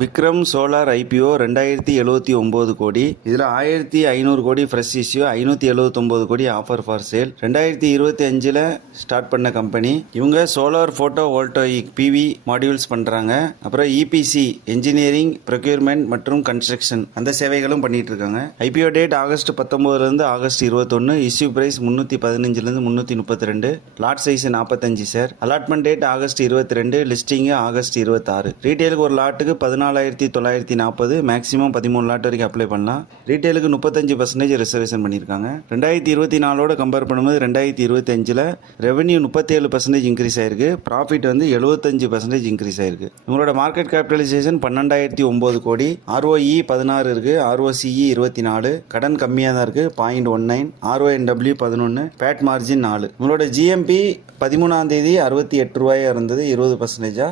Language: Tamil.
விக்ரம் சோலார் ஐபிஓ ரெண்டாயிரத்தி எழுவத்தி ஒம்பது கோடி. இதில் ஆயிரத்தி ஐநூறு கோடி ஃப்ரெஷ் இஷ்யூ ஐநூற்றி எழுவத்தொம்போது கோடி ஆஃபர் ஃபார் சேல் ரெண்டாயிரத்தி இருபத்தி அஞ்சில் ஸ்டார்ட் பண்ண கம்பெனி இவங்க solar photovoltaic PV modules பண்ணுறாங்க அப்புறம் இபிசி என்ஜினியரிங் ப்ரொக்யூர்மெண்ட் மற்றும் கன்ஸ்ட்ரக்ஷன் அந்த சேவைகளும் பண்ணிட்டு இருக்காங்க. ஐபிஓ டேட் ஆகஸ்ட் பத்தொம்போதுலேருந்து ஆகஸ்ட் இருபத்தொன்று இஷ்யூ பிரைஸ் முந்நூற்றி பதினஞ்சுலேருந்து முந்நூற்றி முப்பத்தி ரெண்டு. லாட் சைஸ் நாற்பத்தஞ்சு சார் அலாட்மெண்ட் டேட் ஆகஸ்ட் இருபத்தி ரெண்டு லிஸ்டிங்கு ஆகஸ்ட் இருபத்தாறு. ரீட்டெயிலுக்கு ஒரு லாட்டுக்கு பதினாலாயிரத்தி தொள்ளாயிரத்தி நாற்பது மேக்ஸிமம் பதிமூணு லாட் வரைக்கும் அப்ளை பண்ணலாம். ரீட்டைலுக்கு முப்பத்தஞ்சு பர்சன்டேஜ் ரிசர்வேஷன் பண்ணியிருக்காங்க. ரெண்டாயிரத்தி இருபத்தி நாலோட கம்பேர் பண்ணும்போது ரெண்டாயிரத்தி இருபத்தஞ்சில் ரெவன்யூ முப்பத்தேழு பர்சன்டேஜ் இன்க்ரீஸ் ஆயிருக்கு. ப்ராஃபிட் வந்து எழுபத்தஞ்சு பர்சன்டேஜ் இன்க்ரீஸ் ஆயிருக்கு. உங்களோட மார்க்கெட் கேபிட்டலைசேஷன் பன்னெண்டாயிரத்தி ஒம்பது கோடி. ஆர்ஓஇ பதினாறு இருக்கு. ஆர்ஓசிஇ இருபத்தி நாலு. கடன் கம்மியாக தான் இருக்கு. பாயிண்ட் ஒன் நைன் ஆர்ஓஎன்டபிள்யூ பதினொன்று பேட் மார்ஜின் நாலு. உங்களோட ஜிஎம்பி பதிமூணாம் தேதி அறுபத்தி எட்டு ரூபாயாக இருந்தது. இருபது பர்சன்டேஜா